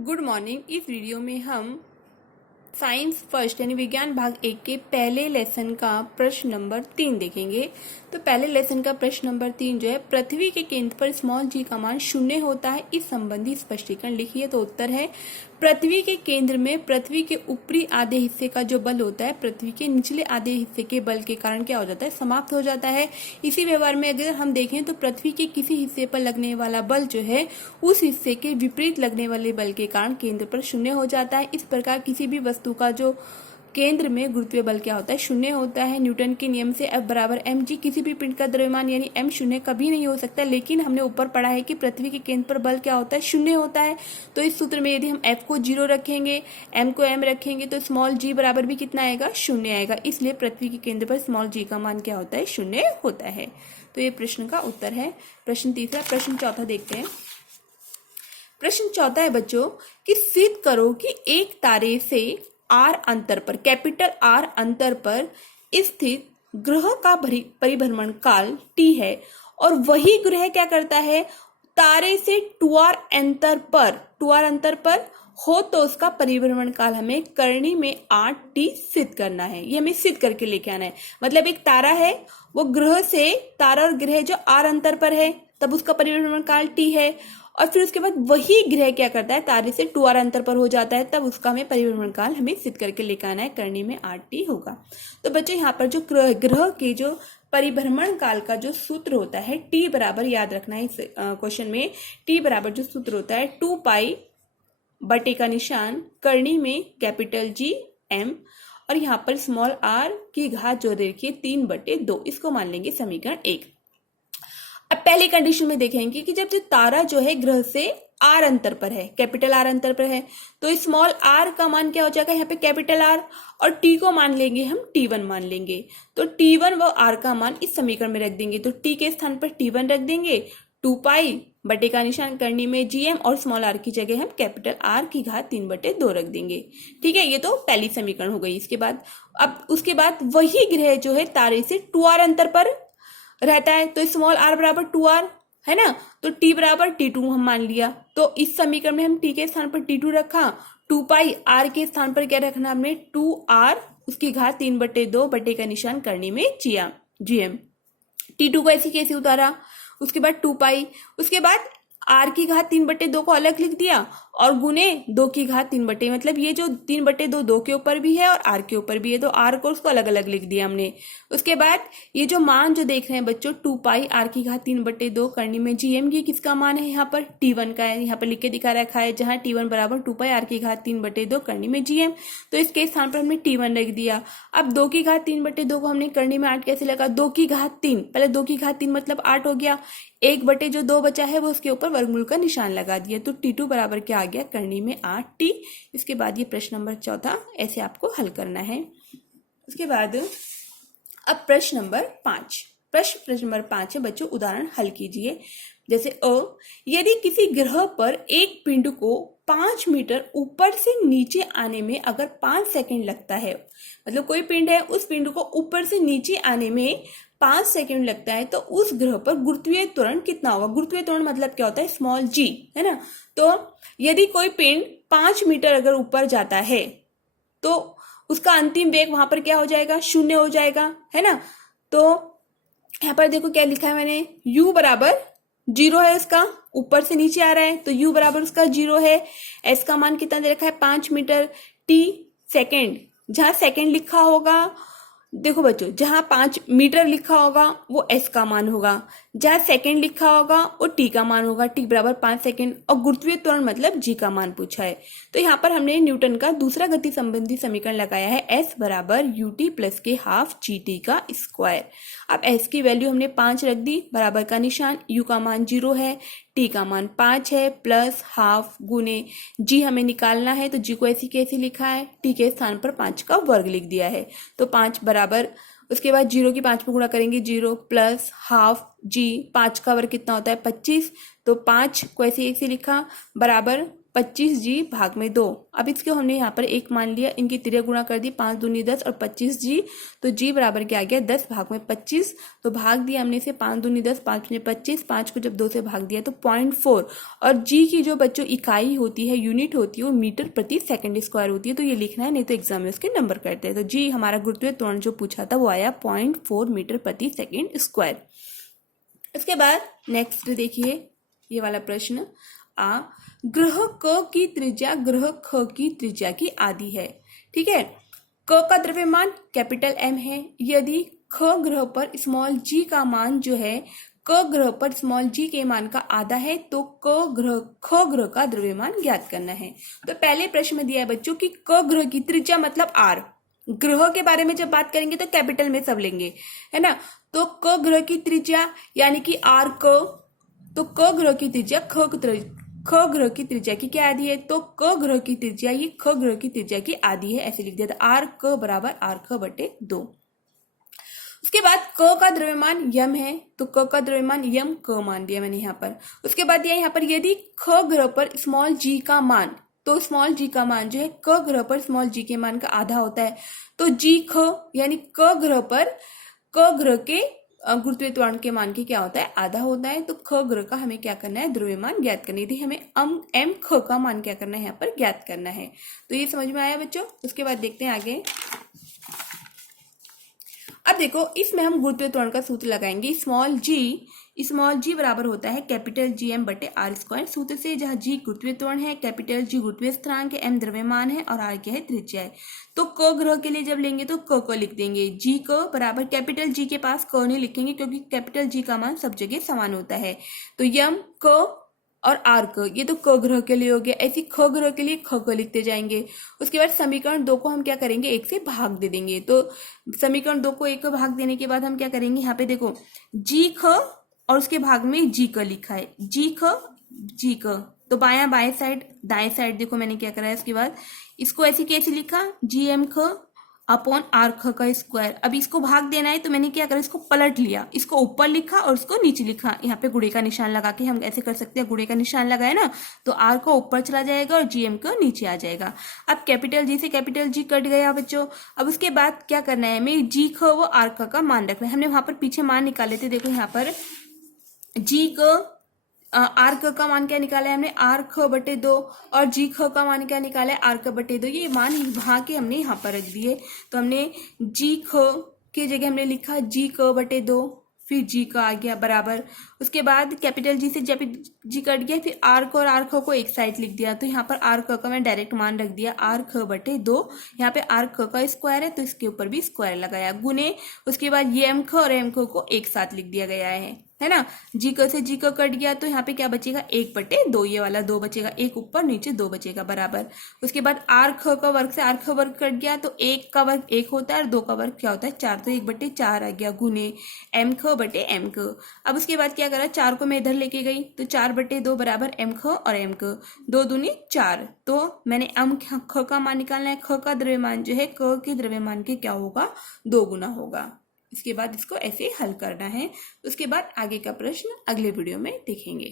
Good morning. इस video में हम साइंस फर्स्ट यानी विज्ञान भाग 1 के पहले लेसन का प्रश्न नंबर 3 देखेंगे। तो पहले लेसन का प्रश्न नंबर 3 जो है, पृथ्वी के केंद्र पर स्मॉल जी का मान 0 होता है, इस संबंधी स्पष्टीकरण लिखिए। तो उत्तर है, पृथ्वी के केंद्र में पृथ्वी के ऊपरी आधे हिस्से का जो बल होता है पृथ्वी के निचले आधे हिस्से के बल के कारण क्या हो जाता है, समाप्त हो जाता है। इसी व्यवहार में अगर हम देखें तो पृथ्वी के किसी हिस्से पर लगने वाला बल जो है उस हिस्से के विपरीत लगने वाले बल के कारण केंद्र पर 0 हो जाता है। इस प्रकार किसी भी वस्तु का जो केंद्र में गुरुत्वीय बल क्या होता है, 0 होता है। न्यूटन के नियम से F बराबर mg, किसी भी पिंड का द्रव्यमान यानी m 0 कभी नहीं हो सकता, लेकिन हमने ऊपर पढ़ा है कि पृथ्वी के केंद्र पर बल क्या होता है, 0 होता है। तो इस सूत्र में यदि हम F को 0 रखेंगे, m को m रखेंगे तो स्मॉल g बराबर भी कितना आएगा, 0 आएगा। इसलिए पृथ्वी के केंद्र पर स्मॉल g का मान क्या होता है, 0 होता है। तो ये प्रश्न का उत्तर है। प्रश्न तीसरा। प्रश्न चौथा देखते हैं। प्रश्न चौथा है बच्चों कि सिद्ध करो कि एक तारे से r अंतर पर, कैपिटल R अंतर पर स्थित ग्रह का परिभ्रमण काल t है और वही ग्रह क्या करता है, तारे से 2r अंतर पर हो तो उसका परिभ्रमण काल हमें करनी में 8t सिद्ध करना है। ये हमें सिद्ध करके लेके आना है। मतलब एक तारा है, वो ग्रह से, तारा और ग्रह जो r अंतर पर है तब उसका परिभ्रमण काल t है, और फिर उसके बाद वही ग्रह क्या करता है, तारे से 2r अंतर पर हो जाता है, तब उसका हमें परिभ्रमण काल हमें सिद्ध करके लेकर आना है, करने में 8t होगा। तो बच्चों यहाँ पर जो ग्रह के जो परिभ्रमण काल का जो सूत्र होता है t बराबर, याद रखना है इस क्वेश्चन में, t बराबर जो सूत्र होता है 2 पाई बटे का निशान करनी में कैपिटल G m और यहाँ पर स्मॉल r की घात जो देखिए 3/2, इसको मान लेंगे समीकरण 1। अब पहली कंडीशन में देखेंगे कि जब जो तारा जो है ग्रह से r अंतर पर है, कैपिटल R अंतर पर है, तो स्मॉल r का मान क्या हो जाएगा, यहाँ पे कैपिटल R, और t को मान लेंगे हम t1 मान लेंगे। तो t1 व r का मान इस समीकरण में रख देंगे। तो t के स्थान पर t1 रख देंगे, 2 पाई बटे का निशान करनी में gm और स्मॉल r की जगह हम कैपिटल R की घात 3/2 रख देंगे। ठीक है, ये तो पहली समीकरण हो गई। इसके बाद अब उसके बाद वही ग्रह जो है तारे से 2r अंतर पर रहता है, तो स्मॉल r बराबर 2r है ना, तो t बराबर t2 हम मान लिया। तो इस समीकरण में हम t के स्थान पर t2 रखा, 2 पाई r के स्थान पर क्या रखना हमने, 2r उसकी घात 3/2 बटे का निशान करनी में gm। t2 को ऐसी कैसे उतारा, उसके बाद 2 पाई, उसके बाद r की घात 3/2 को अलग लिख दिया और गुने 2 की घात 3/, मतलब ये जो 3/2 2 के ऊपर भी है और r के ऊपर भी है, तो r को उसको अलग अलग लिख दिया हमने। उसके बाद ये जो मान जो देख रहे हैं बच्चों, 2 पाई r की घात 3/2 करनी में gm, ये किसका मान है, यहाँ पर t1 का है, यहाँ पर लिख के दिखा रखा है, जहाँ t1 बराबर 2 पाई r की घात 3/2 करनी में gm। तो इसके स्थान पर हमने t1 रख दिया। अब 2 की घात 3/2 को हमने करनी में 8 कैसे लगा, 2 की घात 3, पहले 2 की घात 3 मतलब 8 हो गया, 1/2 बचा है वो उसके ऊपर वर्गमूल का निशान लगा दिया, तो t2 बराबर क्या आ गया, करनी में 8t। इसके बाद ये प्रश्न नंबर चौथा ऐसे आपको हल करना है। उसके बाद अब प्रश्न नंबर 5। प्रश्न नंबर 5 है बच्चों, उदाहरण हल कीजिए। जैसे यदि किसी ग्रह पर एक पिंड को 5 मीटर ऊपर से नीचे आने में अगर 5 सेकंड लगता है, मतलब कोई पिंड है, उस पिंड को ऊपर से नीचे आने में 5 सेकंड लगता है, तो उस ग्रह पर गुरुत्वीय त्वरण कितना होगा। गुरुत्वीय त्वरण मतलब क्या होता है, स्मॉल g है ना। तो यदि कोई पिंड 5 मीटर अगर ऊपर जाता है तो उसका अंतिम वेग वहां पर क्या हो जाएगा, 0 हो जाएगा, है ना। तो यहाँ पर देखो क्या लिखा है मैंने, u बराबर 0 है, इसका ऊपर से नीचे आ रहा है तो u बराबर उसका 0 है। s का मान कितना दे रखा है, 5 मीटर। t सेकेंड, जहां सेकेंड लिखा होगा, देखो बच्चों, जहां 5 मीटर लिखा होगा वो s का मान होगा, जहां सेकंड लिखा होगा वो t का मान होगा, t बराबर 5 सेकंड, और गुरुत्वीय त्वरण मतलब g का मान पूछा है। तो यहाँ पर हमने न्यूटन का दूसरा गति संबंधी समीकरण लगाया है, s बराबर ut प्लस के हाफ gt का स्क्वायर। अब s की वैल्यू हमने 5 रख दी, बराबर का निशान, u का मान 0 है, t का मान 5 है, प्लस हाफ गुने g हमें निकालना है, तो g को ऐसी कैसी लिखा है, t के स्थान पर 5 का वर्ग लिख दिया है। तो 5 बराबर, उसके बाद 0 की 5 में गुणा करेंगे, 0 प्लस हाफ g, 5 का वर्ग कितना होता है 25, तो 5 को ऐसे लिखा, बराबर 25g भाग में 2। अब इसको हमने यहाँ पर 1 मान लिया, इनकी त्रिज्या गुणा कर दी, 5 दूनी 10 और 25g, तो g बराबर क्या आ गया 10 भाग में 25। तो भाग दिया हमने इसे, 5 दूनी 10, 5 में 25, 5 को जब 2 से भाग दिया तो 0.4। और g की जो बच्चों इकाई होती है, यूनिट होती है, वो मीटर प्रति सेकंड स्क्वायर होती है। तो ये लिखना है, नहीं तो एग्जाम में उसके नंबर करते हैं। तो g हमारा गुरुत्वीय त्वरण जो पूछा था वो आया 0.4 मीटर प्रति सेकेंड स्क्वायर। इसके बाद नेक्स्ट देखिए ये वाला प्रश्न, ग्रह क की त्रिज्या ग्रह ख की त्रिज्या की आधी है। ठीक है, क का द्रव्यमान कैपिटल M है। यदि ख ग्रह पर स्मॉल g का मान जो है क ग्रह पर स्मॉल g के मान का आधा है, तो ख ग्रह का द्रव्यमान ज्ञात करना है। तो पहले प्रश्न में दिया है बच्चों कि क ग्रह की त्रिज्या मतलब r। ग्रह के बारे में जब बात करेंगे तो कैपिटल में सब लेंगे, है ना। तो क ग्रह की त्रिज्या यानी कि r क, तो क ग्रह की त्रिज्या ख ग्रह की त्रिज्या की क्या आधी है, तो क ग्रह की त्रिज्या ये ख ग्रह की त्रिज्या की आधी है, ऐसे लिख दिया था। आर क बराबर आर ख बटे 2। उसके बाद क का द्रव्यमान यम है, तो क का द्रव्यमान यम क मान दिया मैंने यहाँ पर। उसके बाद दिया यहाँ पर यदि ख ग्रह पर स्मॉल जी का मान, तो स्मॉल जी का मान जो है क ग्रह पर स्मॉल जी के मान का आधा होता है, तो जी ख यानी क ग्रह पर क ग्रह के गुरुत्वीय त्वरण के मान की क्या होता है, आधा होता है। तो ख ग्रह का हमें क्या करना है, द्रव्यमान ज्ञात करनी थी। हमें एम ख का मान क्या करना है, यहाँ पर ज्ञात करना है। तो ये समझ में आया बच्चों। उसके बाद देखते हैं आगे। अब देखो इसमें हम गुरुत्वीय त्वरण का सूत्र लगाएंगे। स्मॉल जी बराबर होता है कैपिटल जी एम बटे आर स्क्वायर। सूत्र से जहाँ जी गुरुत्वीय त्वरण है, कैपिटल जी गुरुत्वीय स्थिरांक है, एम द्रव्यमान है और आर क्या है, त्रिज्या है। तो क ग्रह के लिए जब लेंगे तो क लिख देंगे। जी क बराबर कैपिटल जी के पास क नहीं लिखेंगे क्योंकि कैपिटल जी का मान सब जगह समान होता है। तो यम क और आर क, ये तो क ग्रह के लिए हो गया। ऐसी ख ग्रह के लिए ख क लिखते जाएंगे। उसके बाद समीकरण 2 को हम क्या करेंगे, 1 से भाग दे देंगे। तो समीकरण 2 को 1 को भाग देने के बाद हम क्या करेंगे, यहाँ पे देखो जी ख और उसके भाग में जी क लिखा है, जी क, तो बाएं साइड दाएं साइड देखो मैंने क्या करा है। उसके बाद इसको ऐसे कैसे लिखा, जी एम ख अपॉन आर ख का स्क्वायर। अब इसको भाग देना है तो मैंने क्या करा, इसको पलट लिया, इसको ऊपर लिखा और इसको नीचे लिखा। यहाँ पे गुणे का निशान लगा के हम ऐसे कर सकते हैं, गुणे का निशान लगाए ना तो आर का ऊपर चला जाएगा और जीएम का नीचे आ जाएगा। अब कैपिटल जी से कैपिटल जी कट गया बच्चों। अब उसके बाद क्या करना है, हमें जी ख वो आर का मान रखना है। हमने वहां पर पीछे मान निकाले थे, देखो यहाँ पर जी क आर का मान क्या निकाला है हमने, आर ख बटे 2 और जी ख का मान क्या निकाला है, आर क बटे 2। ये मान वहां के हमने यहाँ पर रख दिए। तो हमने जी ख की जगह हमने लिखा जी क बटे 2, फिर जी का आ गया बराबर। उसके बाद कैपिटल जी से जब जी कट गया, फिर आर ख और आर ख को एक साइड लिख दिया। तो यहाँ पर आर ख का मैं डायरेक्ट मान रख दिया, आर ख बटे 2। यहाँ पे आर ख का स्क्वायर है तो इसके ऊपर भी स्क्वायर लगाया, गुने उसके बाद ये एम ख और एम ख को एक साथ लिख दिया गया है ना। जी क से जी क कट गया तो यहाँ पे क्या बचेगा, 1 बटे 2, ये वाला 2 बचेगा, 1 ऊपर नीचे 2 बचेगा बराबर। उसके बाद आर ख का वर्ग से आर ख वर्ग कट गया तो 1 का वर्ग 1 होता है और 2 का वर्ग क्या होता है, 4, तो 1 बटे 4 आ गया, गुने एम ख बटे एम ख। अब उसके बाद क्या करा, 4 को मैं इधर लेके गई तो 4 बटे 2 बराबर एम ख और एम ख, 2 दूनी 4। तो मैंने एम ख का मान निकालना है, ख का द्रव्यमान जो है क के द्रव्यमान के क्या होगा, 2 गुना होगा। इसके बाद इसको ऐसे हल करना है। उसके बाद आगे का प्रश्न अगले वीडियो में देखेंगे।